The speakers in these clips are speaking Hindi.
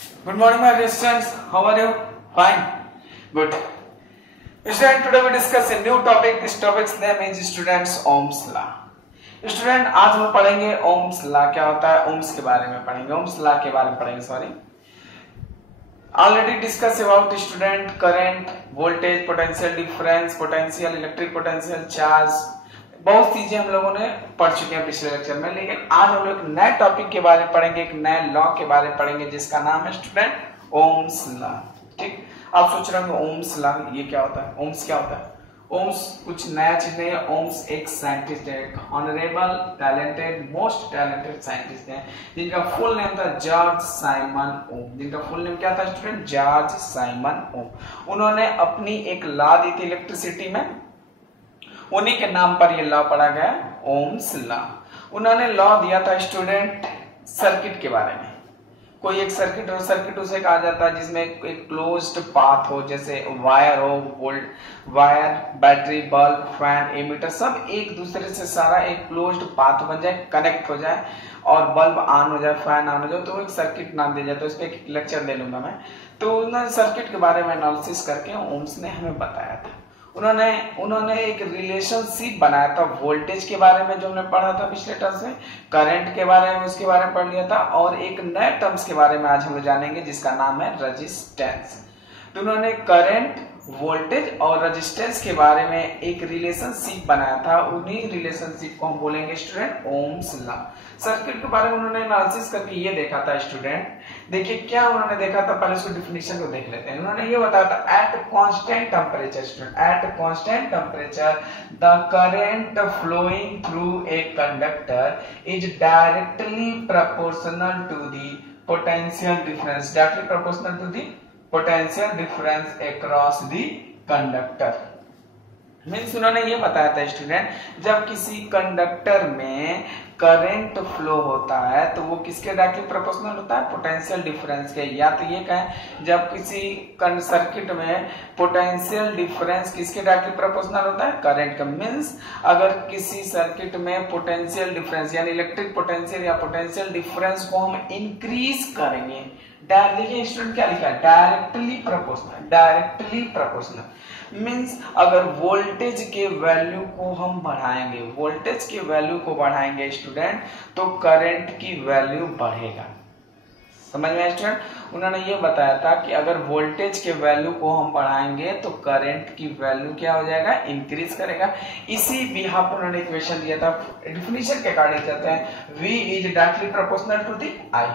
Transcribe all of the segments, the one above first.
Good morning, my dear students. How are you? Fine. Good. Student, today we discuss a new topic. This topic's name is students Ohm's law. Student आज हम पढ़ेंगे ओम्स लॉ क्या होता है, ओम्स के बारे में पढ़ेंगे, ओम्स लॉ के बारे में पढ़ेंगे। Sorry, already discuss about student current, voltage, potential difference, potential, electric potential, charge, बहुत चीजें हम लोगों ने पढ़ चुके हैं पिछले लेक्चर में। लेकिन आज हम लोग नए टॉपिक के बारे में पढ़ेंगे, एक नए लॉ के बारे में पढ़ेंगे जिसका नाम है स्टूडेंट ओम्स लॉ। ठीक, आप सोच रहे होंगे ओम्स लॉ ये क्या होता है, ओम्स क्या होता है। ओम्स कुछ नया चीज नहीं है। ओम्स एक साइंटिस्ट है, एक honourable, talented, most talented scientist है जिनका फुल नेम था जॉर्ज साइमन ओम। जिनका फुल नेम क्या था स्टूडेंट? जॉर्ज साइमन ओम। उन्होंने अपनी एक लॉ दी थी इलेक्ट्रिसिटी में, उन्हीं के नाम पर ये लॉ पढ़ा गया ओम्स लॉ। उन्होंने लॉ दिया था स्टूडेंट सर्किट के बारे में। कोई एक सर्किट हो, सर्किट उसे कहा जाता है जिसमें एक क्लोज्ड पाथ हो, जैसे वायर हो, volt wire, battery, bulb, fan, ammeter, सब एक दूसरे से सारा एक क्लोज्ड पाथ बन जाए, कनेक्ट हो जाए और बल्ब ऑन हो जाए, फैन ऑन हो जाए, तो एक सर्किट नाम दिया जाता है। उस पर एक लेक्चर दे लूंगा मैं। तो उन्होंने सर्किट के बारे में एनालिसिस करके ओम्स ने हमें बताया था। उन्होंने एक रिलेशनशिप बनाया था वोल्टेज के बारे में, जो हमने पढ़ा था पिछले टर्म्स में, करंट के बारे में उसके बारे में पढ़ लिया था, और एक नए टर्म्स के बारे में आज हम लोग जानेंगे जिसका नाम है रेजिस्टेंस। तो उन्होंने करंट, वोल्टेज और रेजिस्टेंस के बारे में एक रिलेशनशिप बनाया था। उन्हीं रिलेशनशिप को हम बोलेंगे स्टूडेंट ओम्स लॉ। सर्किट के बारे में उन्होंने एनालिसिस करके ये देखा था स्टूडेंट, देखिए क्या उन्होंने देखा था, पहले उसको डिफिनेशन को देख लेते हैं। उन्होंने ये बताया था at constant temperature student, at constant temperature the current flowing through a conductor is directly proportional to the potential difference, directly proportional to the potential difference across the conductor. Means उन्होंने ये बताया था स्टूडेंट, जब किसी कंडक्टर में करंट फ्लो होता है तो वो किसके डायरेक्टली प्रोपोर्शनल होता है? पोटेंशियल डिफरेंस के। या तो ये कहें जब किसी सर्किट में पोटेंशियल डिफरेंस किसके डायरेक्टली प्रोपोर्शनल होता है? करंट का। मीन्स अगर किसी सर्किट में पोटेंशियल डिफरेंस यानी इलेक्ट्रिक पोटेंशियल या पोटेंशियल डिफरेंस को हम इंक्रीज करेंगे, देखिए स्टूडेंट क्या लिखा है, directly proportional, directly proportional. Means अगर वोल्टेज के वैल्यू को हम बढ़ाएंगे, वोल्टेज के वैल्यू को बढ़ाएंगे स्टूडेंट, तो करंट की वैल्यू बढ़ेगा। समझ में स्टूडेंट? उन्होंने ये बताया था कि अगर वोल्टेज के वैल्यू को हम बढ़ाएंगे तो करंट की वैल्यू क्या हो जाएगा? इंक्रीज करेगा। इसी बिहाफ पर उन्होंने इक्वेशन दिया था, डिफिनेशन के अकॉर्डिंग कहते हैं V is directly proportional to the I।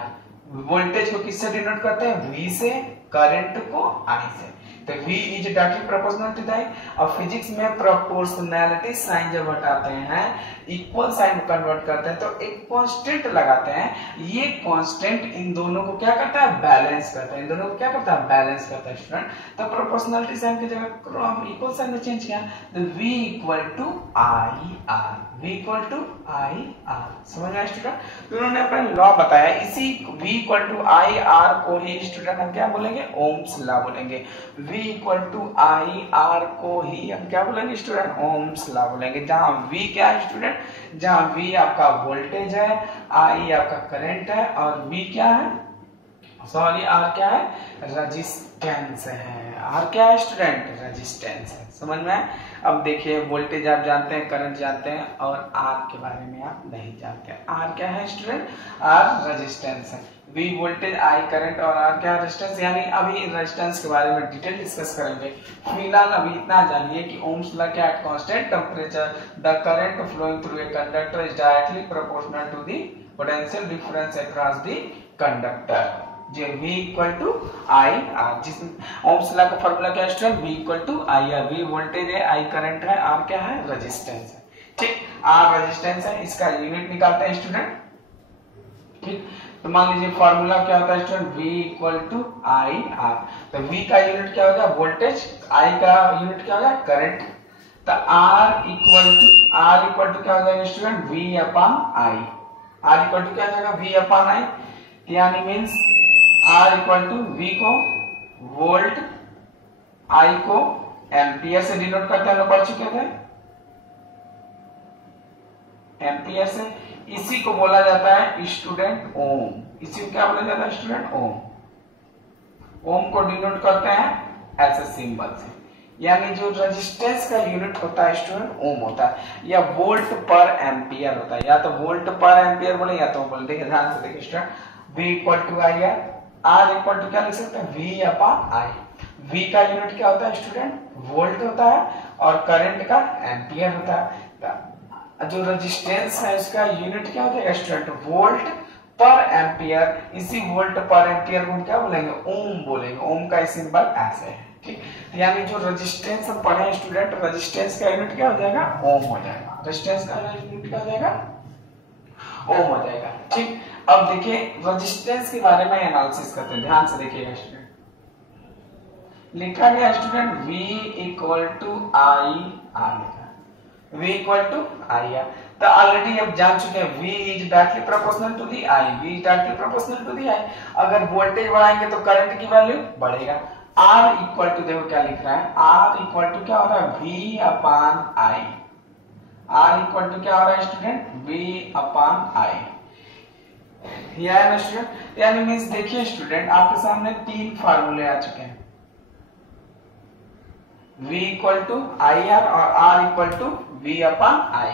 Voltage को किससे डिनोट करते हैं? V से, करंट को I से। तो V is directly proportional to I। और फिजिक्स में प्रोपोर्शनैलिटी साइन जब हटाते हैं, इक्वल साइन कन्वर्ट करते हैं, तो एक कांस्टेंट लगाते हैं। ये कांस्टेंट इन दोनों को क्या करता है? बैलेंस करता है। इन दोनों को क्या करता है? बैलेंस करता है स्टूडेंट। तो प्रोपोर्शनैलिटी साइन की जगह हम इक्वल साइन में चेंज किया, तो V equal to IR, V equal to IR। समझ में स्टूडेंट? तो उन्होंने अपना लॉ बताया, इसी V इक्वल टू IR को ही स्टूडेंट हम क्या बोलेंगे? ओम्स लॉ बोलेंगे। V इक्वल टू IR को ही हम क्या बोलेंगे स्टूडेंट? ओम्स लॉ बोलेंगे। जहां V क्या है स्टूडेंट? जहां V आपका वोल्टेज है, I आपका करंट है, और V क्या है? सॉरी, R क्या है? रेजिस्टेंस है। R क्या है स्टूडेंट? रेजिस्टेंस है। समझ में? अब देखिए, वोल्टेज आप जानते हैं, करंट जानते हैं, और R के बारे में आप नहीं जानते हैं। R क्या है स्टूडेंट? R रेजिस्टेंस है। V वोल्टेज, I करंट, और R क्या? रेजिस्टेंस। यानी अभी रेजिस्टेंस के बारे में डिटेल डिस्कस करेंगे। फिलहाल अभी इतना जानिए कि ओम्स लॉ क्या है? Constant temperature the current flowing through a conductor is directly proportional to the potential difference across the conductor. जो V इक्वल टू IR, जिस ओम्स लॉ का फॉर्मूला क्या है student? V equal to IR। V voltage है, I करंट है, R क्या है? रेजिस्टेंस है। ठीक, R रेजिस्टेंस है, इसका यूनिट निकालते हैं स्टूडेंट। ठीक, तो मान लीजिए फॉर्मूला क्या होता है student? V equal to IR। तो V का यूनिट क्या हो गया? वोल्टेज। I का यूनिट क्या हो गया? करंट। तो R इक्वल टू क्या हो जाएगा student? V upon I। R equal to क्या हो जाएगा? V upon I। यानी means R equal to V को वोल्ट, I को एम्पियर से डिनोट करते हैं, हम पढ़ चुके थे, एम्पियर से। इसी को बोला जाता है स्टूडेंट ओम। इसी को क्या बोला जाता है स्टूडेंट? ओम। ओम को डिनोट करते हैं ऐसे सिंबल से, यानी जो रेजिस्टेंस का यूनिट होता है स्टूडेंट ओम होता है या वोल्ट पर एम्पियर होता है, या तो वोल्ट पर एम्पियर बोले या तो बोल देखिए ध्यान से देखिए student, V equal to I R equal to क्या लिख सकते हैं V अपॉन आई। V का यूनिट क्या होता है स्टूडेंट वोल्ट होता है और करंट का एम्पियर होता है। जो रेजिस्टेंस है उसका यूनिट क्या होता है स्टूडेंट वोल्ट पर एम्पियर, इसी वोल्ट पर एम्पियर को हम क्या बोलेंगे ओम बोलेंगे। ओम का सिंबल ऐसे है, ठीक। यानी जो रेजिस्टेंस हम पढ़े स्टूडेंट, रेजिस्टेंस का यूनिट क्या हो जाएगा ओम हो जाएगा, रेजिस्टेंस का यूनिट क्या हो जाएगा ओम हो जाएगा, ठीक। अब देखिए रेजिस्टेंस के बारे में एनालिसिस करते हैं, ध्यान से देखिएगा स्टूडेंट। लिखा गया student V equal to I R, लिखा V equal to I R, तो ऑलरेडी अब जान चुके हैं V is directly proportional to the I, V is directly proportional to the I. अगर वोल्टेज बढ़ाएंगे तो करंट की वैल्यू बढ़ेगा। R इक्वल टू देखो क्या लिख रहा है, R इक्वल टू क्या हो रहा है V upon I, R equal to क्या हो रहा है स्टूडेंट V अपॉन आई, यह है ना स्टूडेंट। यानी मींस देखिए स्टूडेंट आपके सामने तीन फार्मूले आ चुके हैं, V equal to I R और R equal to V upon I.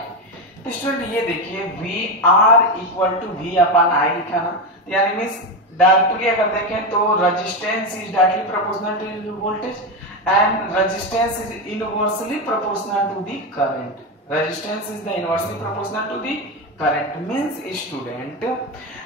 तो स्टूडेंट ये देखिए V R equal to V upon I लिखा ना, यानी मींस डायरेक्टली अगर देखें तो resistance is directly proportional to voltage and resistance is inversely proportional to the current, resistance is the inversely proportional to the current. Means student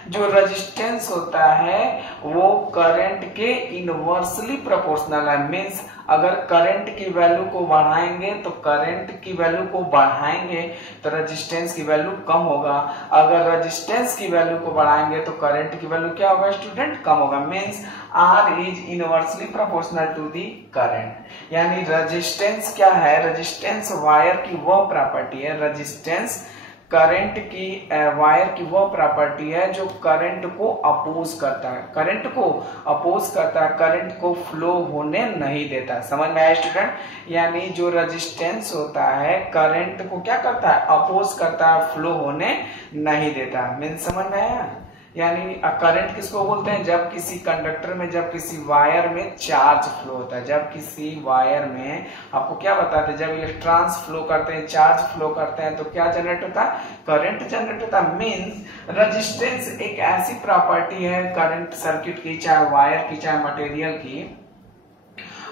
जो रेजिस्टेंस होता है वो करंट के इनवर्सली प्रोपोर्शनल है। मींस अगर करंट की वैल्यू को बढ़ाएंगे तो करंट की वैल्यू को बढ़ाएंगे तो रेजिस्टेंस की वैल्यू कम होगा, अगर रेजिस्टेंस की वैल्यू को बढ़ाएंगे तो करंट की वैल्यू क्या होगा स्टूडेंट कम होगा। Means R is inversely proportional to the current. यानी रेजिस्टेंस क्या है, रेजिस्टेंस वायर की वो प्रॉपर्टी है, रेजिस्टेंस करंट की वायर की वो प्रॉपर्टी है जो करंट को अपोज करता है, करंट को अपोज करता है, करंट को फ्लो होने नहीं देता। समझ में आया स्टूडेंट। यानी जो रेजिस्टेंस होता है करंट को क्या करता है अपोज करता है, फ्लो होने नहीं देता। मीन समझ में आया। यानी करंट किसको बोलते हैं, जब किसी कंडक्टर में, जब किसी वायर में चार्ज फ्लो होता है, जब किसी वायर में आपको क्या बताते हैं जब इलेक्ट्रॉन्स फ्लो करते हैं, चार्ज फ्लो करते हैं तो क्या जनरेट होता है करंट जनरेट होता है। मींस रेजिस्टेंस एक ऐसी प्रॉपर्टी है करंट सर्किट की, चाहे वायर की चाहे मटेरियल की,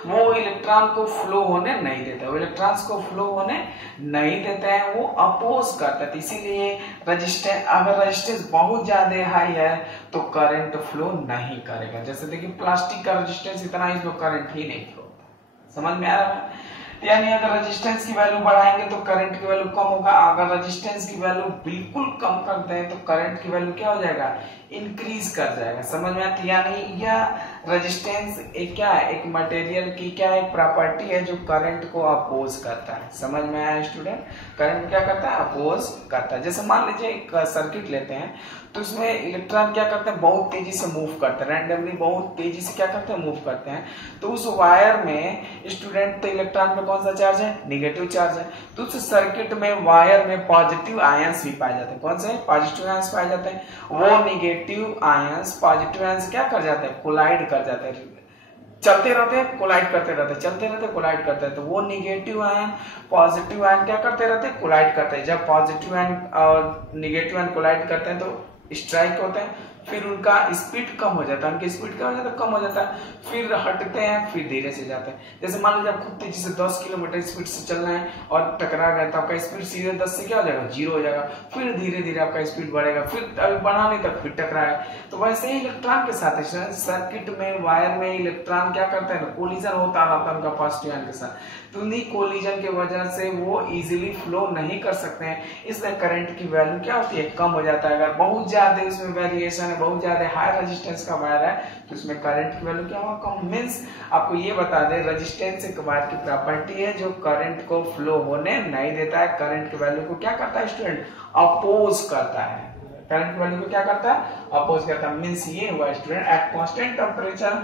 वो इलेक्ट्रॉन को फ्लो होने नहीं देता, वो इलेक्ट्रॉन्स को फ्लो होने नहीं देते हैं, वो अपोज करता है। इसीलिए रेजिस्टेंस, अगर रेजिस्टेंस बहुत ज्यादा हाई है तो करंट फ्लो नहीं करेगा। जैसे देखिए प्लास्टिक का रेजिस्टेंस इतना है इसमें करंट ही नहीं फ्लो होता। समझ में आ रहा है। यानी अगर रेजिस्टेंस की वैल्यू बढ़ाएंगे तो करंट की वैल्यू कम होगा, अगर रेजिस्टेंस की वैल्यू बिल्कुल कम कर दें तो करंट की वैल्यू क्या हो जाएगा इंक्रीज कर जाएगा। समझ में आती। यानी यह रेजिस्टेंस एक क्या है, एक मटेरियल की क्या एक प्रॉपर्टी है जो करंट को अपोज करता है। समझ में आया स्टूडेंट। करंट क्या करता है अपोज करता है। जैसे मान लीजिए एक सर्किट लेते हैं तो उसमें इलेक्ट्रॉन क्या करते हैं बहुत तेजी से मूव करते हैं, रैंडमली बहुत तेजी से क्या करते हैं मूव करते हैं। तो उस वायर में स्टूडेंट तो इलेक्ट्रॉन में कौन सा चार्ज है निगेटिव चार्ज है, तो उस सर्किट में वायर में पॉजिटिव आयंस भी पाए जाते हैं। कौन से पॉजिटिव आयंस पाए जाते हैं, वो निगेटिव आयंस पॉजिटिव आयंस क्या कर जाते हैं कोलाइड कर जाते हैं, चलते रहते हैं कोलाइड करते रहते हैं, चलते रहते कोलाइड करते हैं। तो वो निगेटिव आयन पॉजिटिव आयन क्या करते रहते हैं कोलाइड करते हैं। जब पॉजिटिव आयन और निगेटिव आयन कोलाइड करते हैं तो स्ट्राइक होते हैं, फिर उनका स्पीड कम हो जाता है, उनकी स्पीड क्या हो जाता है कम हो जाता है, फिर हटते हैं फिर धीरे से जाते हैं। जैसे मान लीजिए आप खूब तेजी से 10 किलोमीटर स्पीड से चलना है और टकरा गया तो आपका स्पीड सीधे 10 से क्या हो जाएगा 0 हो जाएगा, फिर धीरे धीरे आपका स्पीड बढ़ेगा, फिर अभी बढ़ा नहीं तक फिर टकराएगा। तो वैसे ही इलेक्ट्रॉन के साथ सर्किट में वायर में इलेक्ट्रॉन क्या करते हैं कोलिजन होता रहता है उनका पॉजिटिव आयन के साथ। तो उन्हीं कोलिजन के वजह से वो इजीली फ्लो नहीं कर सकते हैं, इसलिए करंट की वैल्यू क्या होती है कम हो जाता है। अगर बहुत ज्यादा उसमें वेरिएशन है, बहुत ज्यादा हाई रेजिस्टेंस का वायर है तो उसमें करंट की वैल्यू क्या होगा कम। मींस आपको ये बता दें रेजिस्टेंस एक वायर की प्रॉपर्टी है जो करंट को फ्लो होने नहीं देता है, करंट की वैल्यू को क्या करता है स्टूडेंट अपोज करता है, करंट की वैल्यू को क्या करता है अपोज करता है। मींस ये हुआ student at constant temperature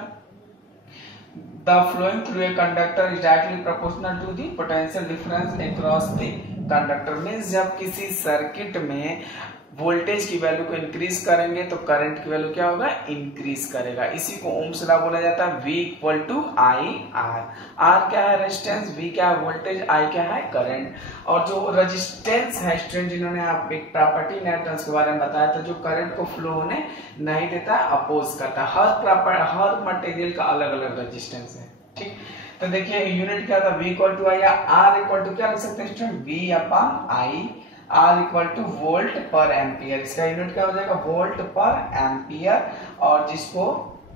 the flowing through a conductor is directly proportional to the potential difference across the conductor। Means जब किसी सर्किट में वोल्टेज की वैल्यू को इंक्रीज करेंगे तो करंट की वैल्यू क्या होगा, इंक्रीज करेगा। इसी को ओम्स लॉ बोला जाता है, V equal to I R. R क्या है रेजिस्टेंस, V क्या है वोल्टेज, आई क्या है करंट। और जो रेजिस्टेंस है स्टूडेंट, जिन्होंने आप एक प्रॉपर्टी न्यूटन्स के बारे में बताया था, जो करंट को फ्लो होने नहीं देता, अपोज करता है। हर मटेरियल का अलग अलग रेजिस्टेंस है, ठीक। तो देखिए यूनिट क्या था, V इक्वल टू आई, या R इक्वल टू क्या रख सकते हैं student, V upon I, R equal two volt पर एम्पियर। इसका यूनिट क्या हो जाएगा, वोल्ट पर एम्पियर, और जिसको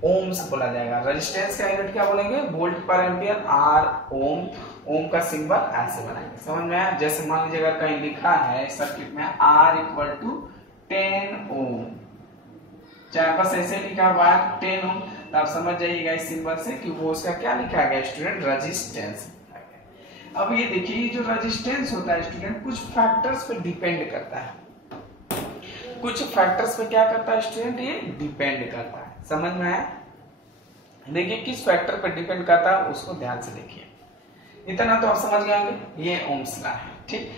ओम्स बोला जाएगा। रेजिस्टेंस का यूनिट क्या बोलेंगे, वोल्ट पर एम्पियर, R ओम। ओम का सिंबल ऐसे बनाएंगे, समझ में आया। जैसे मान लीजिए अगर कहीं लिखा है सर्किट में R इक्वल टू 10 ओम, चाहे बस ऐसे लिखा हुआ है 10 ओम, तो आप समझ जाइएगा इस सिंबल से कि वो उसका क्या लिखा गया स्टूडेंट, रेजिस्टेंस। अब ये देखिए जो रेजिस्टेंस होता है स्टूडेंट, कुछ फैक्टर्स पे डिपेंड करता है। कुछ फैक्टर्स पे क्या करता है स्टूडेंट, ये डिपेंड करता है, समझ में आया। देखिए किस फैक्टर पे डिपेंड करता है उसको ध्यान से देखिए, इतना तो आप समझ गए होंगे। ये ओम्स लॉ है, ठीक।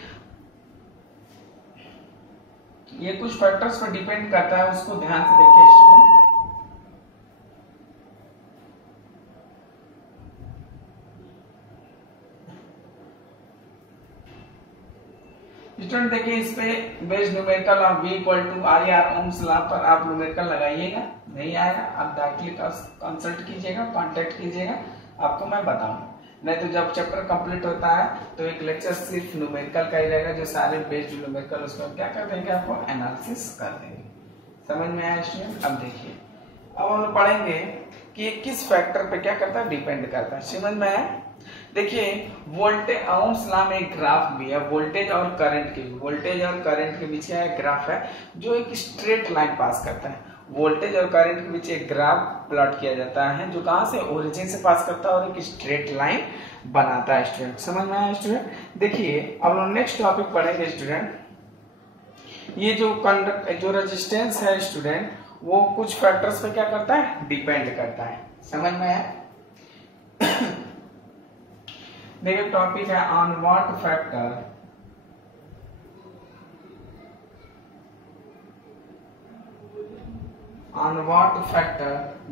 ये कुछ फैक्टर्स पे डिपेंड करता है, उसको ध्यान से देखिए स्टूडेंट। स्टूडेंट देखिए इस पे based numerical of V equal to I R Ohm's law पर आप न्यूमेरिकल लगाइएगा, नहीं आएगा आप डायरेक्टली कंसल्ट कीजिएगा, कांटेक्ट कीजिएगा, आपको मैं बताऊंगा। नहीं तो जब चैप्टर कंप्लीट होता है तो एक लेक्चर सिर्फ न्यूमेरिकल का ही रहेगा, जो सारे बेस्ड न्यूमेरिकल उसको क्या कर देंगे, आपको एनालिसिस कर देंगे। समझ में आया स्टूडेंट। अब देखिए अब हम पढ़ेंगे कि किस फैक्टर पे क्या करता है, डिपेंड करता है, समझ में आया। देखिए वोल्टेज ओम्स लॉ में एक ग्राफ भी है, वोल्टेज और करंट के, वोल्टेज और करंट के बीच का ग्राफ है जो एक स्ट्रेट लाइन पास करता है। वोल्टेज और करंट के बीच एक ग्राफ प्लॉट किया जाता है जो कहां से, ओरिजिन से पास करता है और एक स्ट्रेट लाइन बनाता है स्टूडेंट। समझ में आया स्टूडेंट। देखिए अब हम नेक्स्ट टॉपिक पढ़ेंगे स्टूडेंट। ये जो रेजिस्टेंस है स्टूडेंट, वो कुछ फैक्टर्स पे क्या करता है, डिपेंड करता है, समझ में आया। देखिए टॉपिक है on what factor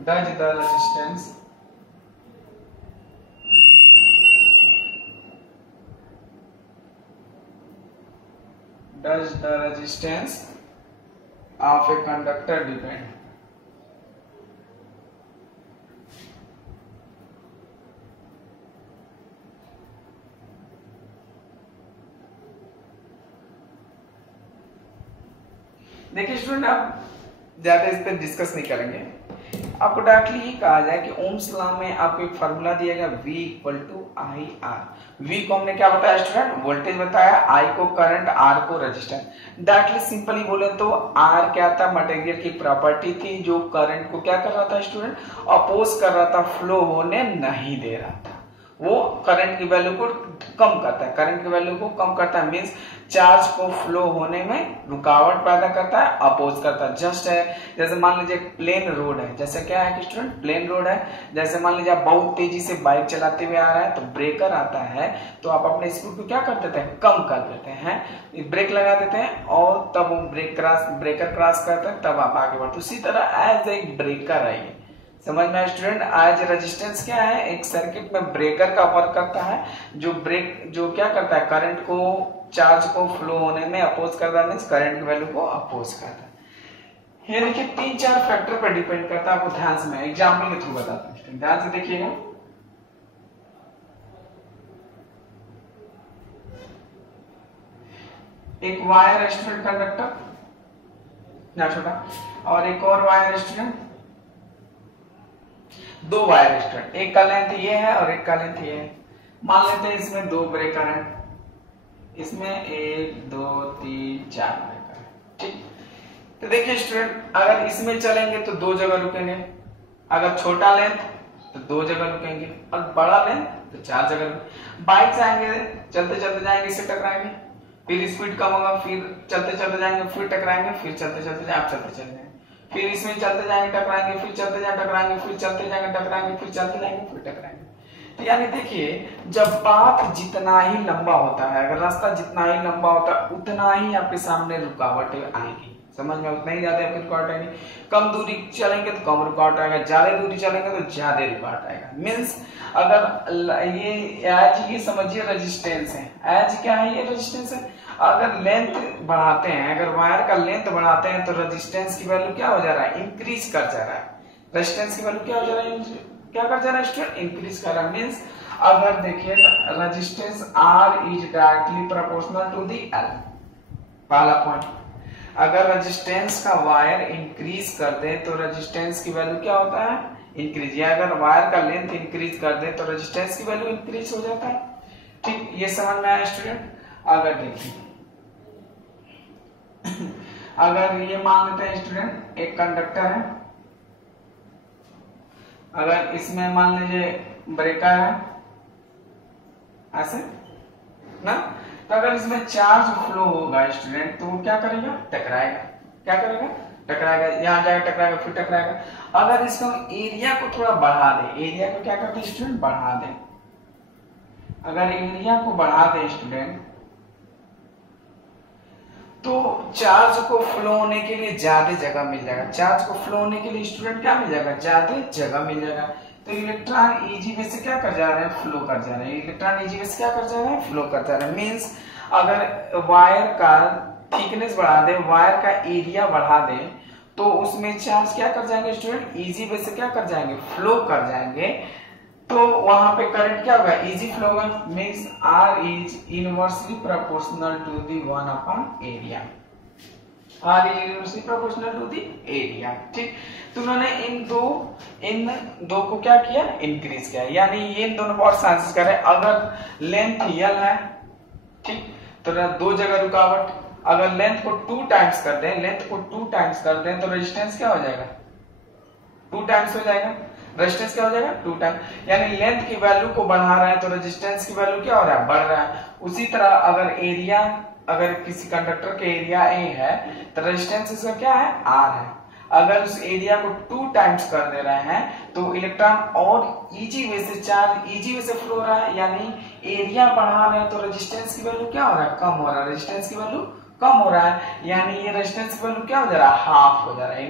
does the resistance of a conductor depend. देखिए स्टूडेंट अब ज्यादा इस पर डिस्कस नहीं करेंगे, आपको डायरेक्टली ये कहा जाए कि ओम्स लॉ में आपको एक फार्मूला दिया गया V equal to I R. V को हमने क्या बताया स्टूडेंट, वोल्टेज बताया, I को करंट, R को रेजिस्टेंस। डायरेक्टली सिंपली बोले तो R क्या था, मटेरियल की प्रॉपर्टी थी जो करंट को क्या कर रहा था स्टूडेंट, अपोज कर रहा था, फ्लो होने नहीं दे रहा था। वो करंट की वैल्यू को कम करता है, करंट की वैल्यू को कम करता है मींस चार्ज को फ्लो होने में रुकावट पैदा करता है, अपोज करता है। जस्ट है जैसे मान लीजिए प्लेन रोड है, जैसे क्या है कि स्टूडेंट प्लेन रोड है, जैसे मान लीजिए आप बहुत तेजी से बाइक चलाते हुए आ रहा है तो ब्रेकर आता है तो आप अपने स्पीड को क्या कर देते हैं, कम कर देते हैं, ब्रेक लगा देते हैं और तब वो ब्रेकर क्रॉस करते हैं, तब आप आगे बढ़ते। उसी तरह एज एक ब्रेकर है, समझ में स्टूडेंट। आज रेजिस्टेंस क्या है, एक सर्किट में ब्रेकर का वर्क करता है जो क्या करता है, करंट को, चार्ज को फ्लो होने में अपोज करता है, मींस करंट की वैल्यू को अपोज करता है। ये देखिए 3-4 फैक्टर पर डिपेंड करता है, आपको ध्यान से मैं एग्जांपल के थ्रू बताता हूँ, ध्यान से देखिएगा। एक वायर है स्टूडेंट, कंडक्टर ना छोटा, और एक और वायर है स्टूडेंट, 2 वायर स्टूडेंट, एक का लेंथ ये है और एक का लेंथ ये है। मान लेते हैं इसमें 2 ब्रेकर हैं, इसमें 1 2 3 4 ब्रेकर है, ठीक। तो देखिए स्टूडेंट अगर इसमें चलेंगे तो 2 जगह रुकेंगे, अगर छोटा लेंथ तो 2 जगह रुकेंगे और बड़ा लेंथ तो 4 जगह रुकेंगे। बाइक से आएंगे, चलते चलते जाएंगे, इससे टकराएंगे, फिर स्पीड कम होगा, फिर चलते चलते जाएंगे, फिर टकराएंगे, फिर चलते चलते आप चलते चले जाएंगे, फिर इसमें चलते जाएंगे टकराएंगे, फिर चलते जाएंगे टकराएंगे, फिर चलते जाएंगे टकराएंगे, फिर चलते जाएंगे फिर टकराएंगे। तो यानी देखिए जब पाथ जितना ही लंबा होता है, अगर रास्ता जितना ही लंबा होता है उतना ही आपके सामने रुकावटें आएंगी। समझ में, उतना ही ज्यादा आपको रिकॉर्ड आएगी। कम दूरी चलेंगे तो कम रिकॉर्ड आएगा, ज्यादा दूरी चलेंगे तो ज्यादा रिकॉर्ड आएगा। मीन्स अगर ये एज ये समझिए रेजिस्टेंस है, एज क्या है, ये रेजिस्टेंस है। अगर लेंथ बढ़ाते हैं, अगर वायर का लेंथ बढ़ाते हैं तो रेजिस्टेंस की वैल्यू क्या हो जा रहा है, इंक्रीज कर जा रहा है। रेजिस्टेंस की वैल्यू क्या हो जा रहा है, क्या कर जा रहा है स्टूडेंट, इंक्रीज कर रहा है। मीन्स अगर देखिए resistance R is directly proportional to the L, पहला पॉइंट। अगर रेजिस्टेंस का वायर इंक्रीज कर दे तो रेजिस्टेंस की वैल्यू क्या होता है, इंक्रीज। या अगर वायर का लेंथ इंक्रीज कर दे तो रेजिस्टेंस की वैल्यू इंक्रीज हो जाता है। ठीक, ये समझ में आया स्टूडेंट। अगर देखिए अगर ये मान लेते हैं स्टूडेंट एक कंडक्टर है, अगर इसमें मान लीजिए ब्रेकर है ऐसे ना, तो अगर इसमें चार्ज फ्लो होगा स्टूडेंट तो वो क्या करेगा, टकराएगा। क्या करेगा, टकराएगा, यहाँ जाएगा टकराएगा, फिर टकराएगा। अगर इसको एरिया को थोड़ा बढ़ा दे, एरिया को क्या करते हैं स्टूडेंट, बढ़ा दे। अगर एरिया को बढ़ा दे स्टूडेंट तो चार्ज को फ्लो होने के लिए ज्यादा जगह मिल जाएगा। चार्ज को फ्लो होने के लिए स्टूडेंट क्या मिल जाएगा, ज्यादा जगह मिल जाएगा। तो इलेक्ट्रॉन इजी वे से क्या कर जा रहे हैं, फ्लो कर जा रहे हैं। इलेक्ट्रॉन इजी वे से क्या कर जा रहे हैं, फ्लो कर जा रहे हैं। मींस अगर वायर का थिकनेस बढ़ा दे, वायर का एरिया बढ़ा दे तो उसमें चार्ज क्या कर जाएंगे स्टूडेंट, इजी वे से क्या कर जाएंगे, फ्लो कर जाएंगे। तो वहां पे करंट क्या होगा, इजी फ्लो होगा। Means R is inversely proportional to the 1 upon area. R is inversely proportional to the area. ठीक, तो उन्होंने इन दो को क्या किया, इंक्रीज किया। यानी ये इन दोनों बहुत चांसेस कर रहे हैं। अगर लेंथ L है, ठीक, तो दो जगह रुकावट। अगर लेंथ को 2 टाइम्स कर दें, लेंथ को 2 टाइम्स कर दें तो रेजिस्टेंस क्या हो जाएगा, 2 टाइम्स हो जाएगा। रेजिस्टेंस क्या हो जाएगा, 2 टाइम। यानी लेंथ की वैल्यू को बढ़ा रहा है तो रेजिस्टेंस की वैल्यू क्या हो रहा है, बढ़ रहा है। उसी तरह अगर एरिया, अगर किसी कंडक्टर के एरिया A है तो रेजिस्टेंस इसका क्या है, R है। अगर उस एरिया को 2 टाइम्स कर दे रहे हैं तो इलेक्ट्रॉन और इजी वे से, चार्ज इजी वे से फ्लो हो रहा है। यानी एरिया बढ़ा रहे हैं तो रेजिस्टेंस की वैल्यू क्या हो रहा है, कम हो रहा है। रेजिस्टेंस की वैल्यू कम हो रहा है, यानी ये रेजिस्टेंस की वैल्यू क्या हो जा रहा है, हाफ हो जा रहा है।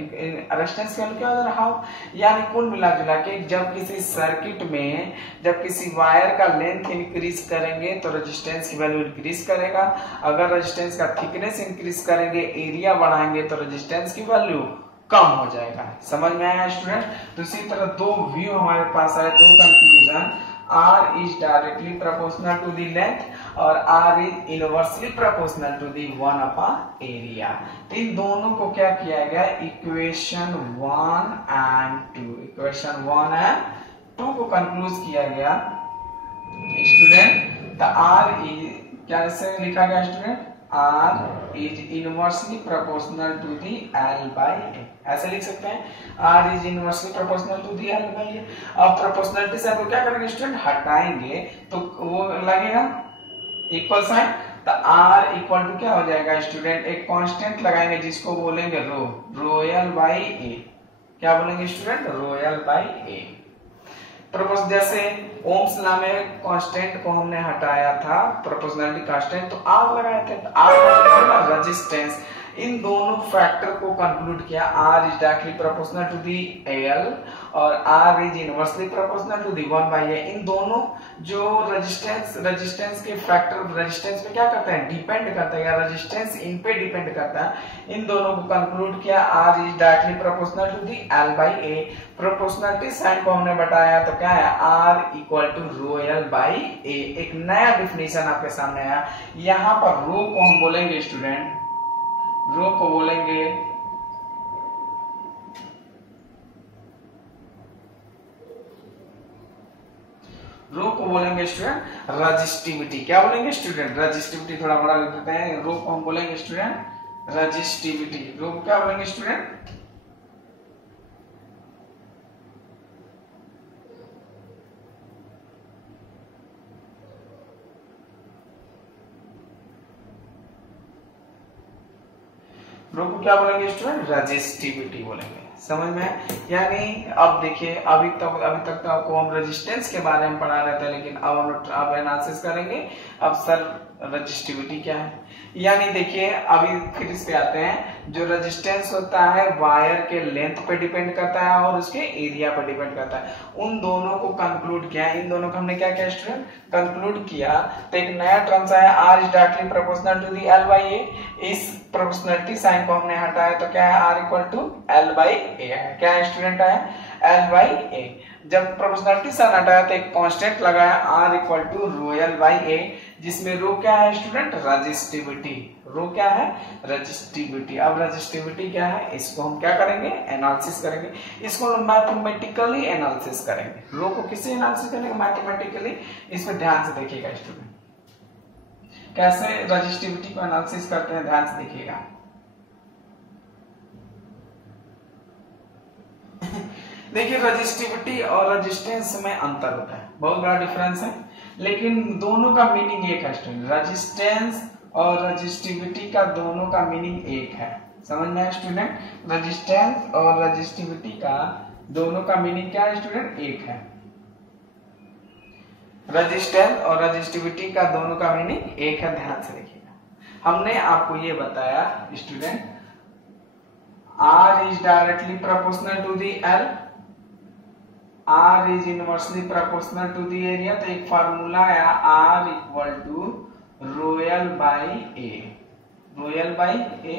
रेजिस्टेंस की वैल्यू क्या हो जा रहा है, हाफ। यानी कुल मिला जुला के जब किसी सर्किट में, जब किसी वायर का लेंथ इंक्रीज करेंगे तो रेजिस्टेंस की वैल्यू इंक्रीज करेगा। अगर रेजिस्टेंस का थिकनेस इंक्रीज करेंगे, एरिया बढ़ाएंगे तो रेजिस्टेंस की वैल्यू कम हो जाएगा। समझ में आया स्टूडेंट। तो इसी तरह दो व्यू हमारे पास आए, दो conclusion. R is directly proportional to the length और R is inversely proportional to the 1 upon area. तो इन दोनों को क्या किया गया, इक्वेशन 1 एंड 2, इक्वेशन 1 एंड 2 को कंक्लूज किया गया स्टूडेंट। तो R इज क्या से लिखा गया student, R is inversely proportional to the L by A, ऐसे लिख सकते हैं। R is inversely proportional to the L by A। अब प्रोपोर्शनलिटी से आप क्या करेंगे स्टूडेंट, हटाएंगे तो वो लगेगा इक्वल साइन। तो R इक्वल टू क्या हो जाएगा स्टूडेंट, एक कांस्टेंट लगाएंगे जिसको बोलेंगे रो, रोयल बाई A। क्या बोलेंगे student, royal by A। Proportion जैसे ओम्स लॉ में कांस्टेंट को हमने हटाया था, प्रोपोर्शनलिटी कांस्टेंट, तो R लगाए थे। तो R का रेजिस्टेंस, इन दोनों फैक्टर को कंक्लूड किया। R is directly proportional to the L और R is inversely proportional to the 1 by A। इन दोनों जो रेजिस्टेंस के फैक्टर रेजिस्टेंस पे क्या करते हैं, डिपेंड करते हैं, या रेजिस्टेंस इन पे डिपेंड करता है। इन दोनों को कंक्लूड किया, R is directly proportional to the L by A। Proportionality sign को हमने बताया तो क्या है, R equal to rho L by A। एक नया डिफिनेशन आपके सामने आया। यहाँ पर रो को हम बोलेंगे स्टूडेंट, रो को बोलेंगे स्टूडेंट रजिस्टिविटी। क्या बोलेंगे स्टूडेंट, रजिस्टिविटी। थोड़ा बड़ा लिख देते हैं। रो को हम बोलेंगे स्टूडेंट रजिस्टिविटी। रो को क्या बोलेंगे स्टूडेंट, रो को क्या बोलेंगे स्टूडेंट, रजिस्टिविटी बोलेंगे। समझ में। यानी अब देखिए, अभी तक तो आपको हम रेजिस्टेंस के बारे में पढ़ा रहे थे, लेकिन अब हम एनालिसिस करेंगे। अब सर रजिस्टिविटी क्या है। यानी देखिए अभी फिर इस पे आते हैं, जो रेजिस्टेंस होता है वायर के लेंथ पे डिपेंड करता है और उसके एरिया पे डिपेंड करता है। उन दोनों को कंक्लूड किया, इन दोनों को हमने क्या किया स्टूडेंट, कंक्लूड किया। तो एक नया टर्म्स आया, R is directly proportional to the L by A. इस प्रोपोर्शनलिटी साइन को हमने हटाया तो क्या है, R equal to L by A है। क्या है स्टूडेंट आया, एल बाई ए। जब प्रोपोर्शनलिटी साइन हटाया तो एक कांस्टेंट लगाया, R equal to rho L by A, जिसमें रो क्या है स्टूडेंट, रजिस्टिविटी। रो क्या है, रजिस्टिविटी। अब रजिस्टिविटी क्या है, इसको हम क्या करेंगे, एनालिसिस करेंगे। इसको हम मैथमेटिकली एनालिसिस करेंगे। रो को किससे एनालिसिस करेंगे, मैथमेटिकली। इस पर ध्यान से देखिएगा स्टूडेंट, कैसे रजिस्टिविटी को एनालिसिस करते हैं, ध्यान से देखिएगा। देखिए रजिस्टिविटी और रेजिस्टेंस में अंतर होता है, बहुत बड़ा डिफरेंस है, लेकिन दोनों का मीनिंग एक है स्टूडेंट। रेजिस्टेंस और रेजिस्टिविटी का दोनों का मीनिंग एक है, समझ में आया स्टूडेंट। रेजिस्टेंस और रेजिस्टिविटी का दोनों का मीनिंग क्या है स्टूडेंट, एक है। रेजिस्टेंस और रेजिस्टिविटी का दोनों का मीनिंग एक है, ध्यान से देखिएगा। हमने आपको ये बताया student, R is directly proportional to the L, R is inversely proportional to the area। तो एक फार्मूला आया R equal to rho L by A, rho L by A,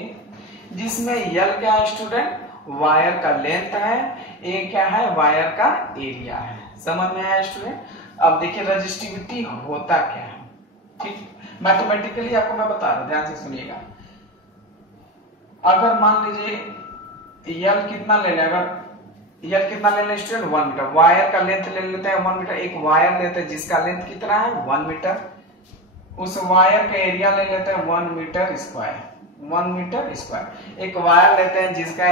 जिसमें L क्या है स्टूडेंट, वायर का लेंथ है, A क्या है, वायर का एरिया है। समझ में आया स्टूडेंट। अब देखिए रजिस्टिविटी होता क्या है, ठीक, मैथमेटिकली आपको मैं बता रहा हूं, ध्यान से सुनिएगा। अगर मान लीजिए यल कितना ले लेगा, यल कितना ले लें स्टूडेंट, 1 मीटर। वायर का लेंथ ले लेते हैं 1 मीटर। एक वायर लेते हैं जिसका लेंथ कितना है, 1 मीटर। उस वायर का एरिया ले लेते हैं 1 मीटर स्क्वायर, 1 मीटर स्क्वायर। एक वायर लेते हैं जिसका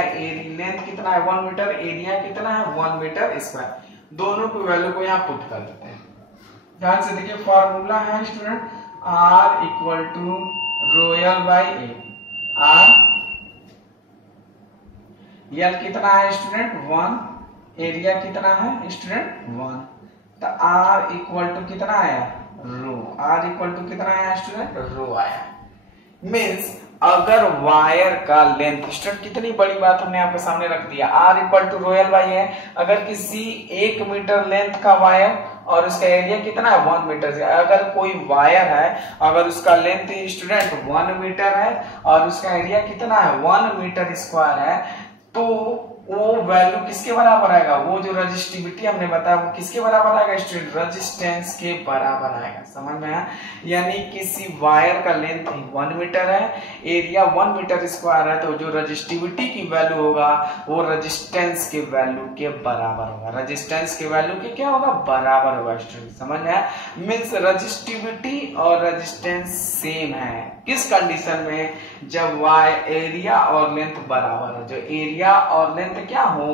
लेंथ कितना है 1 मीटर, एरिया कितना है 1 मीटर स्क्वायर। दोनों की वैल्यू को यहाँ पुट कर देते हैं। ध्यान से देखिए, फॉर्मूला है student R equal to rho L by A. R L कितना है स्टूडेंट 1, एरिया कितना है स्टूडेंट 1। तो R इक्वल टू कितना आया, रो। R इक्वल टू कितना आया स्टूडेंट, रो आया। मीन्स अगर वायर का लेंथ, स्टूडेंट कितनी बड़ी बात हमने आपके सामने रख दिया, R equal to rho L by है। अगर किसी 1 मीटर लेंथ का वायर और उसका एरिया कितना है 1 मीटर, अगर कोई वायर है, अगर उसका लेंथ स्टूडेंट 1 मीटर है और उसका एरिया कितना है 1 मीटर स्क्वायर है, तो वो वैल्यू किसके बराबर आएगा, वो जो रजिस्टिविटी हमने बताया वो किसके बराबर आएगा स्टूडेंट, रेजिस्टेंस के बराबर आएगा। समझ में आया। यानी किसी वायर का लेंथ 1 मीटर है, एरिया 1 मीटर स्क्वायर है, तो जो रजिस्टिविटी की वैल्यू होगा वो रेजिस्टेंस के वैल्यू के बराबर होगा। रेजिस्टेंस के वैल्यू के क्या होगा, बराबर होगा स्टूडेंट। समझ में आया। मीन्स रजिस्टिविटी और रेजिस्टेंस सेम है। किस कंडीशन में, जब वाई एरिया और लेंथ बराबर हो, जो एरिया और लेंथ क्या हो,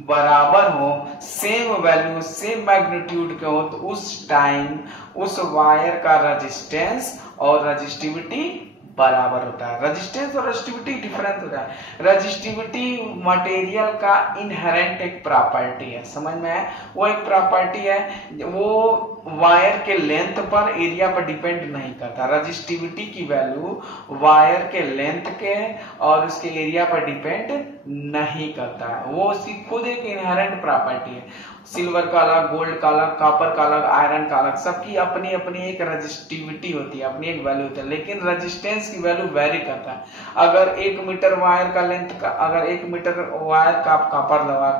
बराबर हो, सेम वैल्यू सेम मैग्नीट्यूड के हो, तो उस टाइम उस वायर का रेजिस्टेंस और रेजिस्टिविटी बराबर होता है। रेजिस्टेंस और रेजिस्टिविटी डिफरेंट होता है। रेजिस्टिविटी मटेरियल का इनहेरेंट एक प्रॉपर्टी है, समझ में है। वो एक प्रॉपर्टी है, वो वायर के लेंथ पर एरिया पर डिपेंड नहीं करता। रेजिस्टिविटी की वैल्यू वायर के लेंथ के और उसके एरिया पर डिपेंड नहीं करता है, वो उसकी खुद एक इनहेरेंट प्रॉपर्टी है। सिल्वर का अलग, गोल्ड का अलग, कॉपर का अलग, आयरन का अलग, सबकी अपनी अपनी एक रेजिस्टिविटी होती है, अपनी एक वैल्यू होती है। लेकिन रेजिस्टेंस की वैल्यू वेरी करता है। अगर 1 मीटर वायर का लेंथ का, अगर 1 मीटर वायर का आप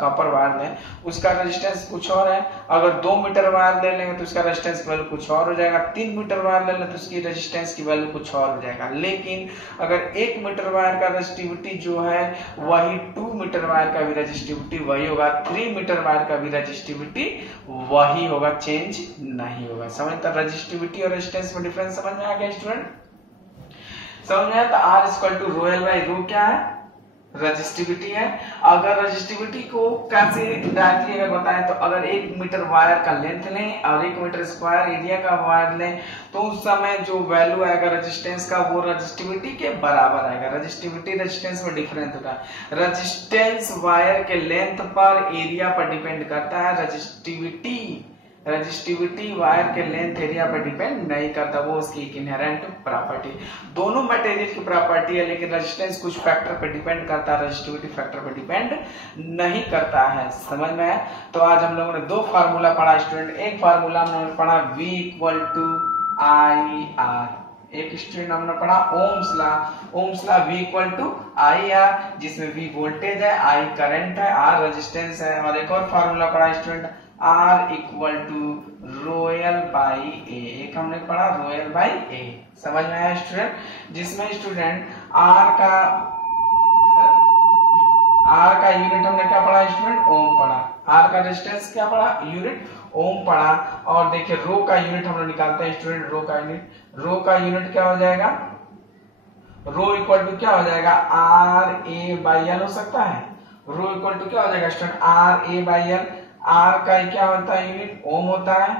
कॉपर वायर लें, उसका रेजिस्टेंस कुछ और है। अगर 2 मीटर वायर ले लेंगे तो उसका रेजिस्टेंस की वैल्यू कुछ और हो जाएगा। 3 मीटर वायर ले लें तो उसकी रेजिस्टेंस की वैल्यू कुछ और हो जाएगा। लेकिन अगर 1 मीटर वायर का रेजिस्टिविटी जो है वही 2 मीटर वायर का भी रेजिस्टिविटी वही होगा, 3 मीटर वायर का भी रेजिस्टिविटी वही होगा, चेंज नहीं होगा। समझता, रेजिस्टिविटी और रेजिस्टेंस में डिफरेंस समझ में आ गया स्टूडेंट। समझ में आया। तो R equal to rho L by rho क्या है, रेजिस्टिविटी है। अगर रेजिस्टिविटी को कैसे डायरेक्टली अगर बताएं तो अगर 1 मीटर वायर का लेंथ लें और 1 मीटर स्क्वायर एरिया का वायर लें, तो उस समय जो वैल्यू आएगा रेजिस्टेंस का वो रेजिस्टिविटी के बराबर आएगा। रेजिस्टिविटी रेजिस्टेंस में डिफरेंस होता है। रेजिस्टेंस वायर के लेंथ पर एरिया पर डिपेंड करता है, रेजिस्टिविटी रजिस्टिविटी वायर के लेंथ एरिया पर डिपेंड नहीं करता, वो उसकी एक इनहेरेंट प्रॉपर्टी। दोनों मटेरियल की प्रॉपर्टी है, लेकिन रेजिस्टेंस कुछ फैक्टर पर डिपेंड करता है, रजिस्टिविटी फैक्टर पर डिपेंड नहीं करता है। समझ में है? तो आज हम लोगों ने दो फार्मूला पढ़ा स्टूडेंट। एक फार्मूला हमने पढ़ा V इक्वल टू IR, एक स्टूडेंट हमने पढ़ा Ohm's law. Ohm's law V equal to IR, जिसमें V वोल्टेज है, I करंट है, R रेजिस्टेंस है। और एक और फार्मूला पढ़ा student R equal to rho L by A, एक हमने पढ़ा रोयल बाई ए। समझ में आया स्टूडेंट? जिसमें स्टूडेंट R का यूनिट हमने क्या पढ़ा स्टूडेंट? ओम पढ़ा। R का रेजिस्टेंस क्या पढ़ा? यूनिट ओम पढ़ा। और देखिए रो का यूनिट हम लोग निकालते हैं स्टूडेंट। रो का यूनिट क्या हो जाएगा? रो इक्वल टू क्या हो जाएगा? RA/L हो सकता है। रो इक्वल टू क्या हो जाएगा स्टूडेंट? RA/L। R का क्या होता है यूनिट? ओम होता है।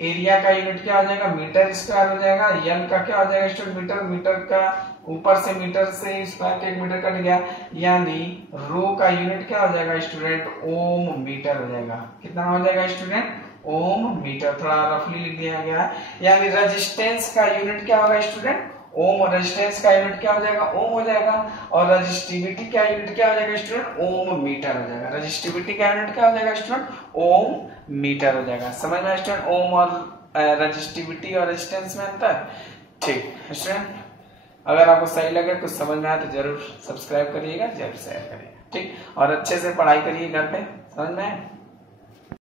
एरिया का यूनिट क्या हो जाएगा? मीटर स्क्वायर हो जाएगा। L का क्या हो जाएगा स्टूडेंट? मीटर। मीटर का ऊपर से मीटर से स्क्वायर का 1 मीटर कट गया, यानी रो का यूनिट क्या हो जाएगा स्टूडेंट? ओम मीटर हो जाएगा। कितना हो जाएगा स्टूडेंट? ओम मीटर। थोड़ा रफली लिख दिया गया है। यानी रेजिस्टेंस का यूनिट क्या होगा स्टूडेंट? ओम। और रेजिस्टेंस का यूनिट क्या हो जाएगा? ओम हो जाएगा। और रेजिस्टिविटी का यूनिट क्या हो जाएगा स्टूडेंट? ओम मीटर हो जाएगा। रेजिस्टिविटी का यूनिट क्या हो जाएगा स्टूडेंट? ओम मीटर हो जाएगा। समझ में स्टूडेंट? ओम और रेजिस्टिविटी और रेजिस्टेंस में अंतर। ठीक स्टूडेंट, अगर आपको सही लगे, कुछ समझ में आए तो जरूर सब्सक्राइब करिएगा, जरूर शेयर करिएगा। ठीक, और अच्छे से पढ़ाई करिए घर पे। समझ में आए?